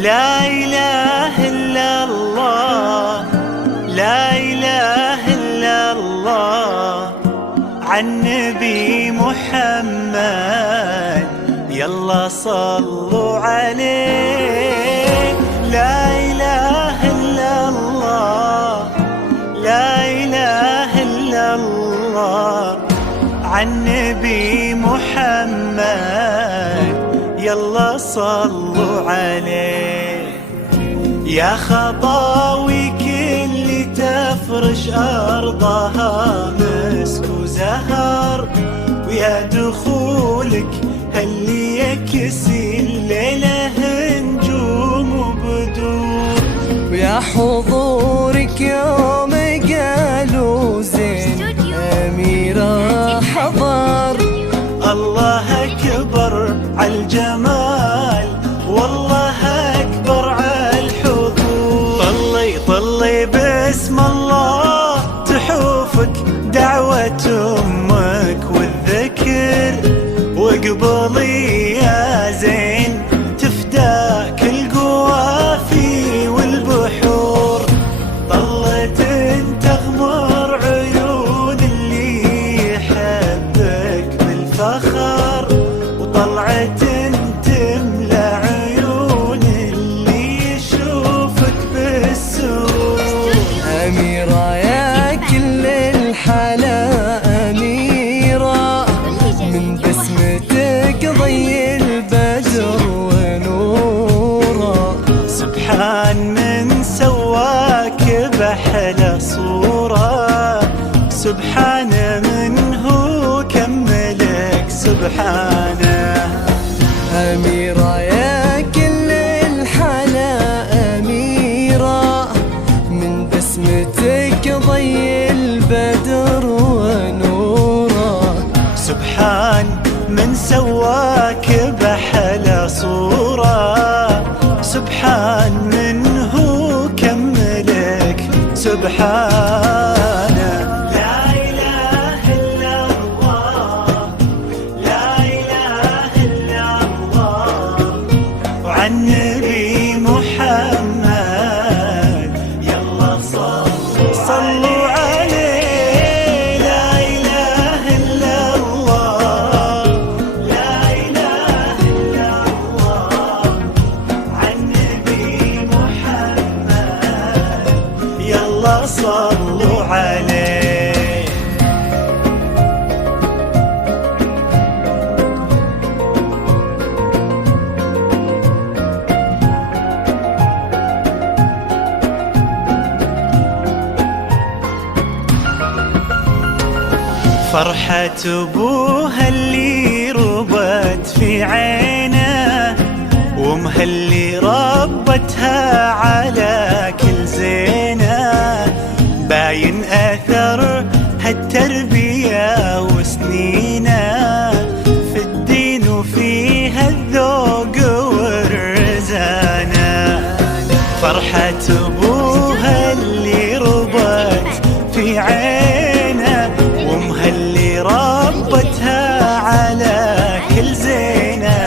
لا إله إلا الله، لا إله إلا الله، عن نبي محمد يلا صلوا عليه. لا إله إلا الله، لا إله إلا الله، عن نبي محمد يلا صلوا عليه. يا خطاوي كل تفرش أرضها مسك وزهر، ويا دخولك اللي يكسي الليلة نجوم وبدور، ويا حضورك يوم قالوا زين أميرة حضر. الله أكبر عالجمال، والله أكبر عالحضور. طلي باسم الله تحوفك دعوة أمك والذكر، واقبلي يا زين تفداك القوافي والبحور. طلت تغمر عيون اللي يحبك بالفخر، وطلعت تملى عيون اللي يشوفك بالسور. أميرة يا كل الحلا أميرة، من بسمتك ضي البدر ونورا. سبحان من سواك بأحلى صورة، سبحان من هو كملك سبحانه. أميرة يا كل الحلا أميرة، من بسمتك ضي البدر ونورا. سبحان من سواك بأحلى صورة، سبحان من هو كملك سبحانه. لا إله إلا الله، لا إله إلا الله، وعن نبي محمد يلا صلوا عليه. لا إله إلا الله، لا إله إلا الله، عن نبي محمد يلا صلوا عليه. فرحة أبوها اللي ربت في عينه، وامها اللي ربتها على كل زينه. باين أثر هالتربية وسنينه في الدين وفيها الذوق والرزانة. فرحة أبوها اللي ربت في عينه، وامها اللي ربتها على كل زينه.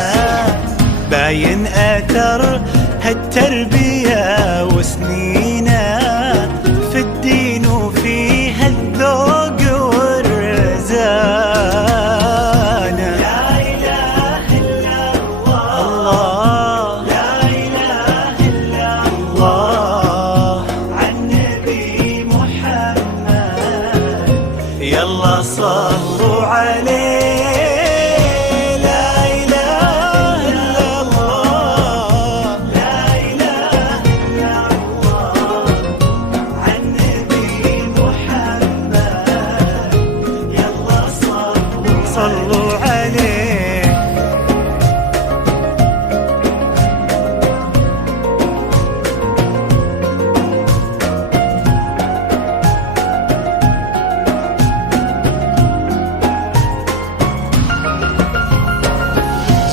باين أثر هالتربية وسنينه في الدين وفيها الذوق والرزانة. لا إله إلا الله، لا إله إلا الله، عن نبي محمد يلا صلوا عليه. صلوا عليه.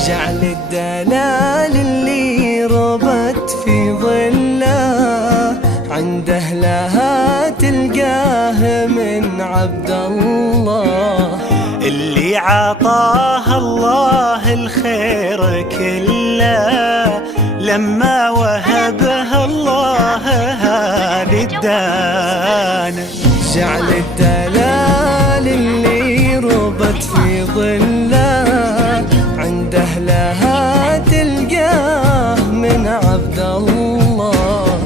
جعل الدلال اللي ربت في ظله، عند أهلها تلقاه من عبد الله. اللي عطاها الله الخير كله، لما وهبها الله هذه الدانة. جعل الدلال اللي ربت في ظله عند أهلها تلقاه من عبد الله،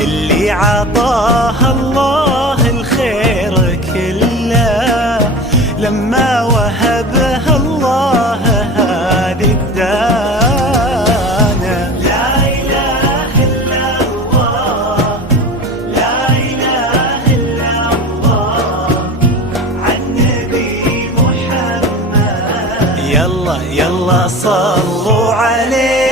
اللي عطاها الله الخير كله لما وهبها الله هذه الدانة. لا إله إلا الله، لا إله إلا الله، عن نبي محمد. يلا يلا صلوا عليه.